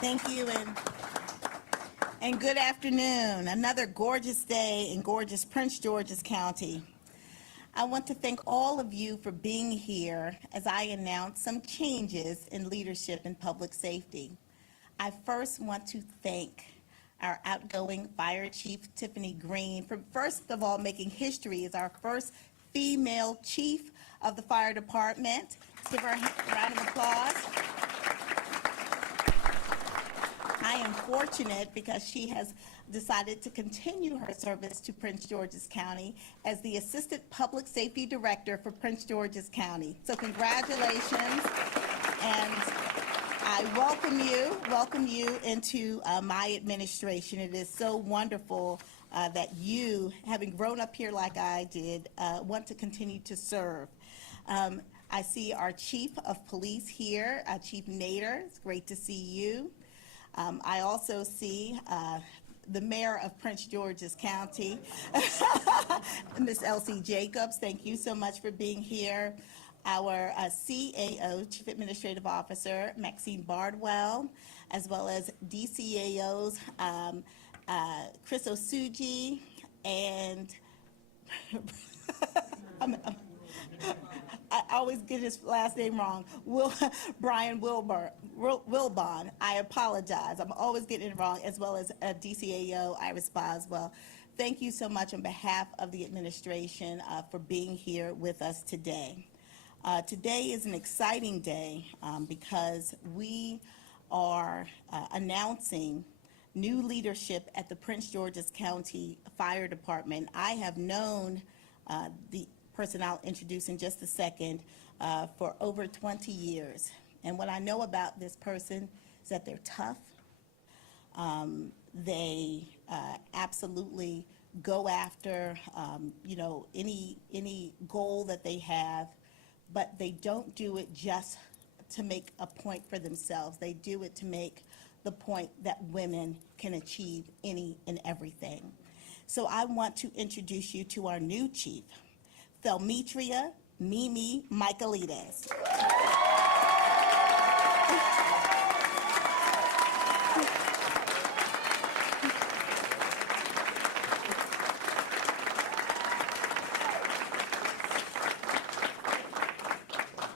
Thank you, and good afternoon. Another gorgeous day in gorgeous Prince George's County. I want to thank all of you for being here as I announce some changes in leadership in public safety. I first want to thank our outgoing Fire Chief Tiffany Green for first of all making history as our first female chief of the fire department. Let's give her a round of applause. I am fortunate because she has decided to continue her service to Prince George's County as the Assistant Public Safety Director for Prince George's County. So congratulations, and I welcome you into my administration. It is so wonderful that you, having grown up here like I did, want to continue to serve. I see our Chief of Police here, Chief Nader. It's great to see you. I also see the Mayor of Prince George's County, Ms. Elsie Jacobs. Thank you so much for being here. Our CAO, Chief Administrative Officer, Maxine Bardwell, as well as DCAOs, Chris Osuji, and I always get his last name wrong, Brian Wilbon. I apologize. I'm always getting it wrong, as well as DCAO Iris Boswell. Thank you so much on behalf of the administration for being here with us today. Today is an exciting day because we are announcing new leadership at the Prince George's County Fire Department. I have known the person I'll introduce in just a second for over 20 years. And what I know about this person is that they're tough. They absolutely go after any goal that they have, but they don't do it just to make a point for themselves. They do it to make the point that women can achieve any and everything. So I want to introduce you to our new chief, Thelmetria Mimi Michaelides.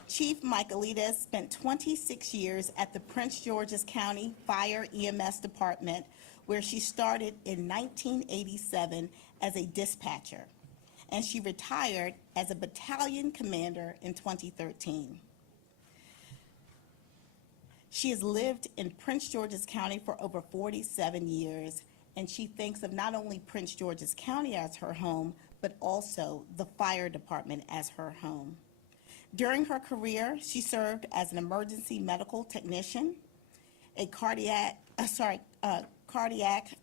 Chief Michaelides spent 26 years at the Prince George's County Fire EMS Department, where she started in 1987 as a dispatcher, and she retired as a battalion commander in 2013. She has lived in Prince George's County for over 47 years, and she thinks of not only Prince George's County as her home, but also the fire department as her home. During her career, she served as an emergency medical technician, a cardiac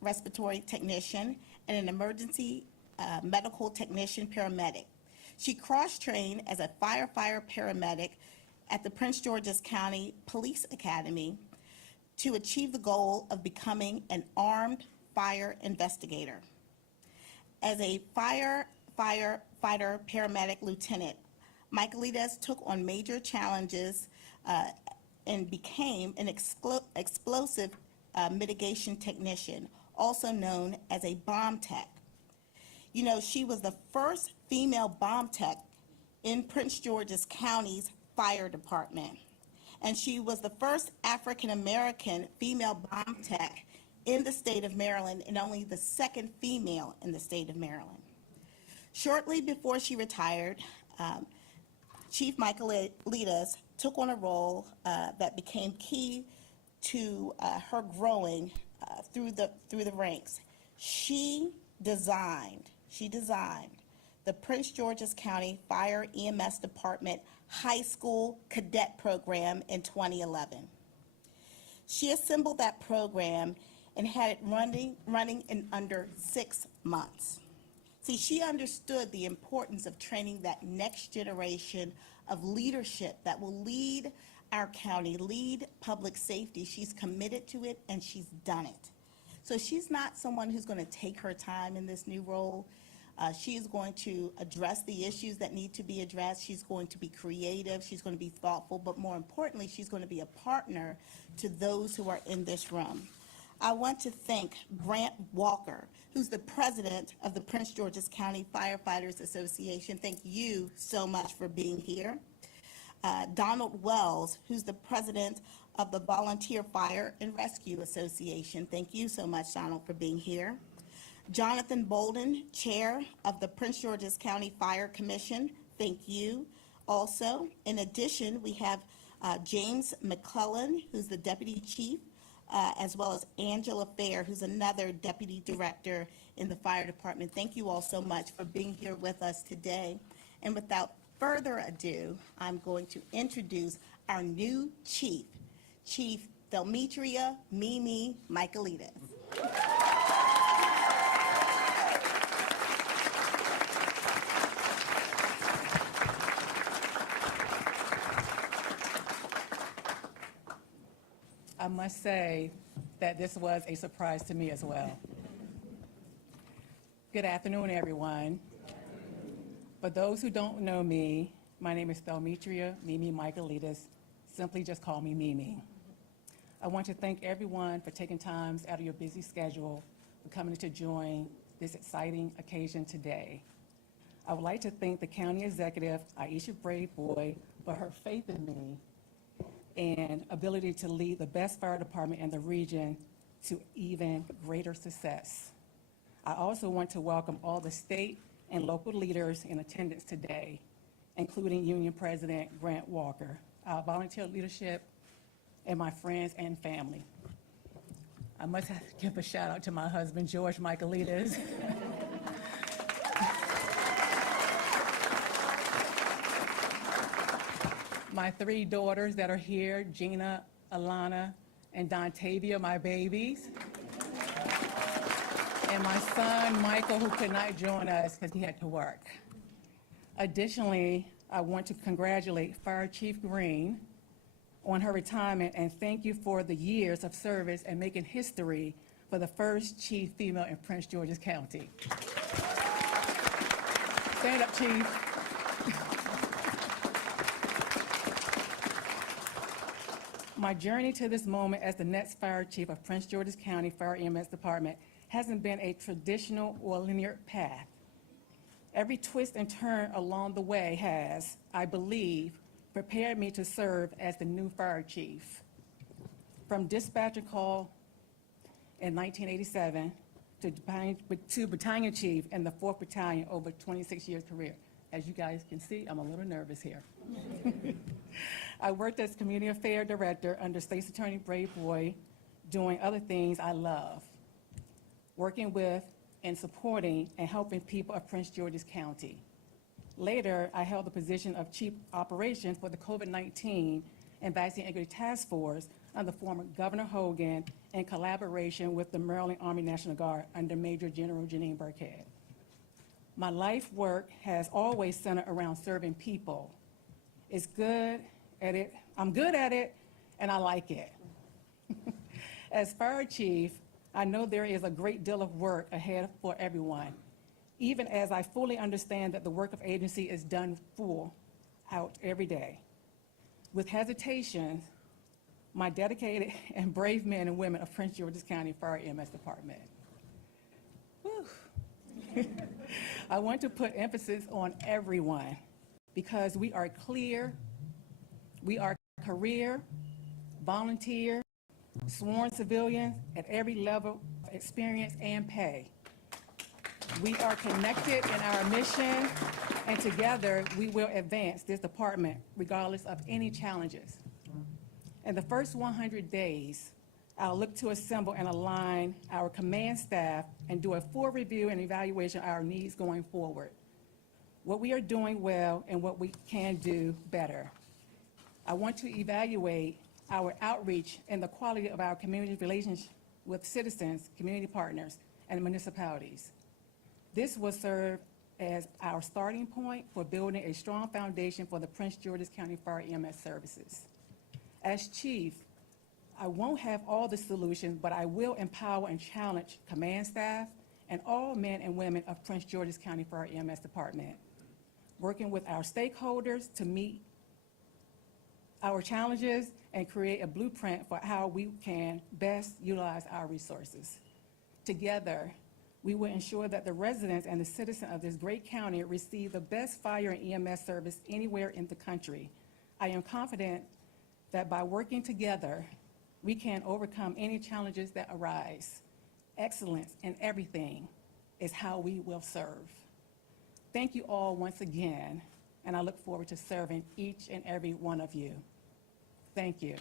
respiratory technician, and an emergency medical technician paramedic. She cross-trained as a firefighter paramedic at the Prince George's County Police Academy to achieve the goal of becoming an armed fire investigator. As a firefighter paramedic lieutenant, Michaelides took on major challenges and became an explosive mitigation technician, also known as a bomb tech. You know, she was the first female bomb tech in Prince George's County's fire department, and she was the first African-American female bomb tech in the state of Maryland and only the second female in the state of Maryland. Shortly before she retired, Chief Michaelides took on a role that became key to her growing through the ranks. She designed the Prince George's County Fire EMS Department High School Cadet Program in 2011. She assembled that program and had it running in under 6 months. See, she understood the importance of training that next generation of leadership that will lead our county, lead public safety. She's committed to it, and she's done it. So she's not someone who's going to take her time in this new role. She is going to address the issues that need to be addressed. She's going to be creative. She's going to be thoughtful. But more importantly, she's going to be a partner to those who are in this room. I want to thank Grant Walker, who's the president of the Prince George's County Firefighters Association. Thank you so much for being here. Donald Wells, who's the president of the Volunteer Fire and Rescue Association. Thank you so much, Donald, for being here. Jonathan Bolden, chair of the Prince George's County Fire Commission. Thank you also. In addition, we have James McClellan, who's the deputy chief, as well as Angela Fair, who's another deputy director in the fire department. Thank you all so much for being here with us today. And without further ado, I'm going to introduce our new chief, Chief Delmetria Mimi Michaelides. I must say that this was a surprise to me as well. Good afternoon, everyone. For those who don't know me, my name is Delmetria Mimi Michaelides. Simply just call me Mimi. I want to thank everyone for taking time out of your busy schedule for coming to join this exciting occasion today. I would like to thank the county executive, Aisha Braveboy, for her faith in me and ability to lead the best fire department in the region to even greater success. I also want to welcome all the state and local leaders in attendance today, including Union President Grant Walker, our volunteer leadership, and my friends and family. I must have to give a shout out to my husband, George Michaelides. My three daughters that are here, Gina, Alana, and Dontavia, my babies. And my son, Michael, who could not join us because he had to work. Additionally, I want to congratulate Fire Chief Green on her retirement and thank you for the years of service and making history for the first chief female in Prince George's County. Stand up, Chief. My journey to this moment as the next fire chief of Prince George's County Fire EMS Department hasn't been a traditional or linear path. Every twist and turn along the way has, I believe, prepared me to serve as the new fire chief. From dispatcher call in 1987 to battalion chief in the 4th Battalion over 26 years career. As you guys can see, I'm a little nervous here. I worked as community affairs director under State's Attorney Braveboy, doing other things I love, working with and supporting and helping people of Prince George's County. Later, I held the position of Chief Operations for the COVID-19 and Vaccine Equity Task Force under former Governor Hogan in collaboration with the Maryland Army National Guard under Major General Janine Burkhead. My life work has always centered around serving people. It's good at it, I'm good at it, and I like it. As fire chief, I know there is a great deal of work ahead for everyone, even as I fully understand that the work of agency is done full out every day. With hesitation, my dedicated and brave men and women of Prince George's County Fire EMS Department. I want to put emphasis on everyone because we are clear, we are career, volunteer, sworn civilians at every level of experience and pay. We are connected in our mission, and together we will advance this department regardless of any challenges. In the first 100 days, I'll look to assemble and align our command staff and do a full review and evaluation of our needs going forward, what we are doing well and what we can do better. I want to evaluate our outreach and the quality of our community relations with citizens, community partners, and municipalities. This will serve as our starting point for building a strong foundation for the Prince George's County Fire EMS services. As chief, I won't have all the solutions, but I will empower and challenge command staff and all men and women of Prince George's County Fire EMS Department, working with our stakeholders to meet our challenges and create a blueprint for how we can best utilize our resources. Together, we will ensure that the residents and the citizens of this great county receive the best fire and EMS service anywhere in the country. I am confident that by working together, we can overcome any challenges that arise. Excellence in everything is how we will serve. Thank you all once again, and I look forward to serving each and every one of you. Thank you.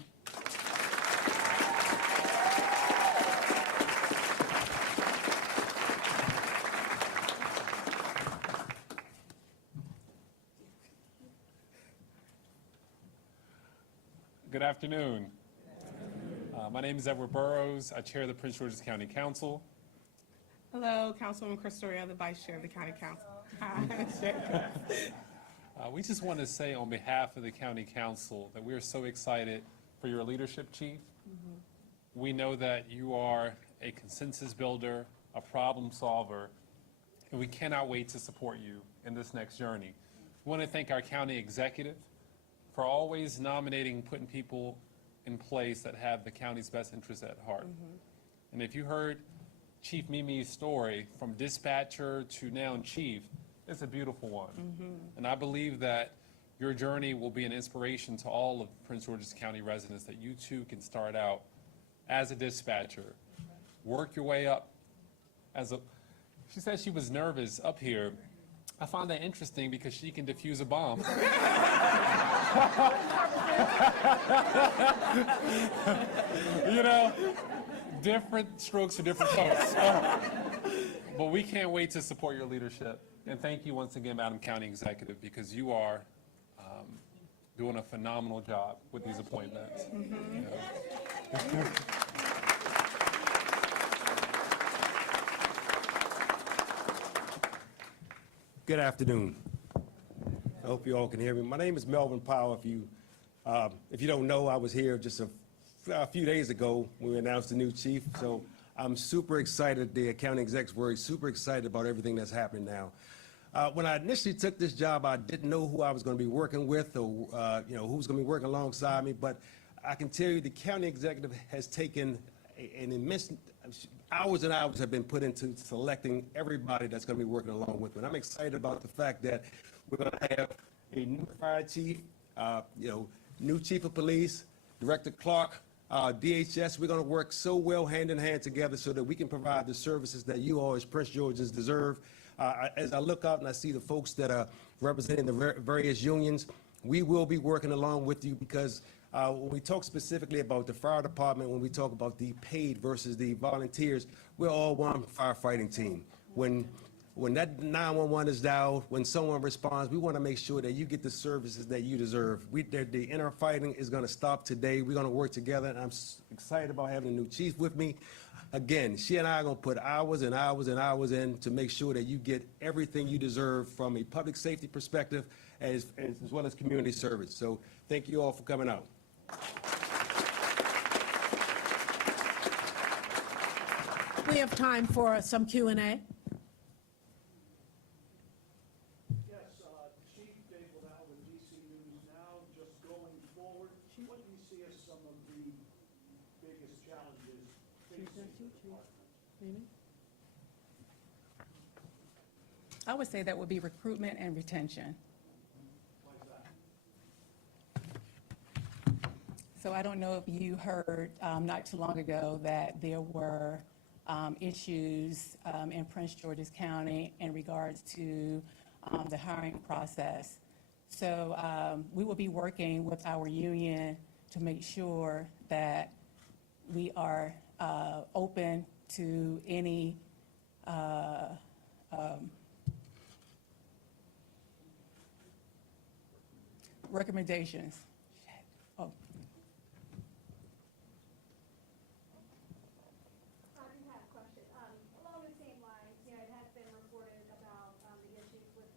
Good afternoon. My name is Edward Burrows. I chair the Prince George's County Council. Hello, Councilwoman Cristoria, the Vice Chair of the County Council. Hi. We just want to say on behalf of the County Council that we are so excited for your leadership, Chief. We know that you are a consensus builder, a problem solver, and we cannot wait to support you in this next journey. We want to thank our county executive for always nominating, putting people in place that have the county's best interests at heart. And if you heard Chief Mimi's story from dispatcher to now chief, it's a beautiful one. And I believe that your journey will be an inspiration to all of Prince George's County residents, that you too can start out as a dispatcher, work your way up as a, she said she was nervous up here. I find that interesting because she can defuse a bomb. You know, different strokes for different folks. But we can't wait to support your leadership. And thank you once again, Madam County Executive, because you are doing a phenomenal job with these appointments. You know. Good afternoon. I hope you all can hear me. My name is Melvin Powell. If you don't know, I was here just a few days ago when we announced the new chief. So I'm super excited. The county execs were super excited about everything that's happening now. When I initially took this job, I didn't know who I was going to be working with or who was going to be working alongside me. But I can tell you the county executive has taken an immense hours and hours have been put into selecting everybody that's going to be working along with me. And I'm excited about the fact that we're going to have a new fire chief, new chief of police, Director Clark, DHS. We're going to work so well hand in hand together so that we can provide the services that you all as Prince Georgians deserve. As I look out and I see the folks that are representing the various unions, we will be working along with you because when we talk specifically about the fire department, when we talk about the paid versus the volunteers, we're all one firefighting team. When that 911 is dialed, when someone responds, we want to make sure that you get the services that you deserve. The inner fighting is going to stop today. We're going to work together, and I'm excited about having a new chief with me. Again, she and I are going to put hours and hours and hours in to make sure that you get everything you deserve from a public safety perspective as well as community service. So thank you all for coming out. We have time for some Q&A. Yes, Chief Dave Liddell with DC News Now. Just going forward, what do you see as some of the biggest challenges facing the department? I would say that would be recruitment and retention. Why is that? So I don't know if you heard not too long ago that there were issues in Prince George's County in regards to the hiring process. So we will be working with our union to make sure that we are open to any recommendations. Oh. I do have a question. Along the same lines, it has been reported about the issues with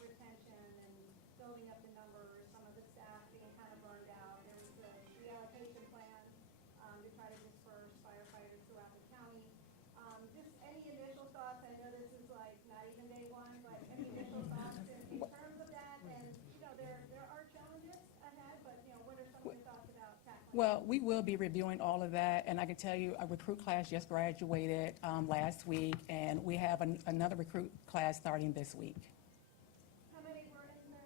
retention and building up the numbers, some of the staff being kind of burned out. There was a reallocation plan to try to disperse firefighters throughout the county. Just any initial thoughts? I Well, we will be reviewing all of that, and I can tell you, a recruit class just graduated last week, and we have another recruit class starting this week, How many were in there?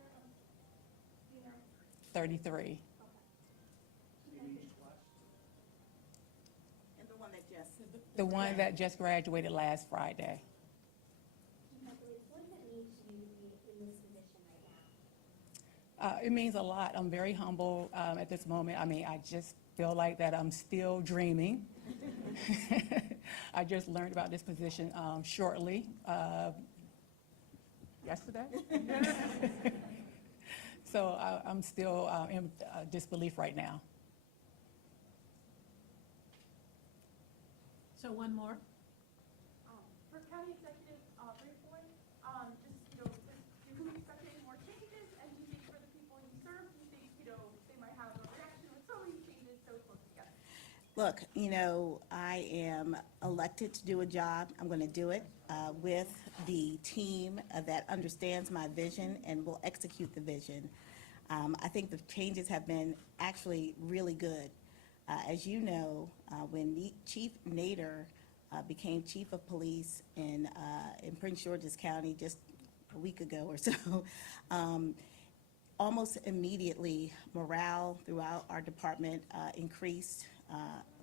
Do you know? 33. And the one that just. The one that just graduated last Friday. What does it mean to you to be in this position right now? It means a lot. I'm very humble at this moment. I mean, I just feel like that I'm still dreaming. I just learned about this position shortly, yesterday. So I'm still in disbelief right now. So one more. For county executive Braithwaite, do you expect any more changes? And do you think for the people you serve, do you think, they might have a reaction with so many changes so close together? Look, I am elected to do a job. I'm going to do it with the team that understands my vision and will execute the vision. I think the changes have been actually really good. As you know, when Chief Nader became Chief of Police in Prince George's County just a week ago or so, almost immediately morale throughout our department increased,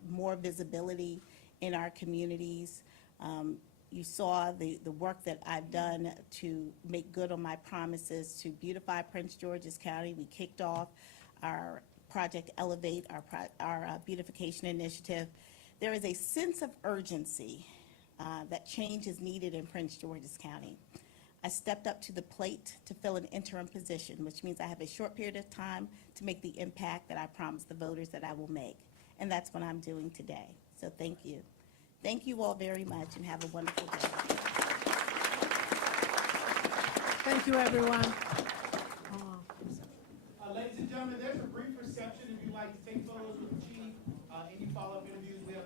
more visibility in our communities. You saw the work that I've done to make good on my promises to beautify Prince George's County. We kicked off our Project Elevate, our beautification initiative. There is a sense of urgency that change is needed in Prince George's County. I stepped up to the plate to fill an interim position, which means I have a short period of time to make the impact that I promised the voters that I will make. And that's what I'm doing today. So thank you. Thank you all very much and have a wonderful day. Thank you, everyone. Ladies and gentlemen, there's a brief reception if you'd like to take photos with the chief, any follow-up interviews. We have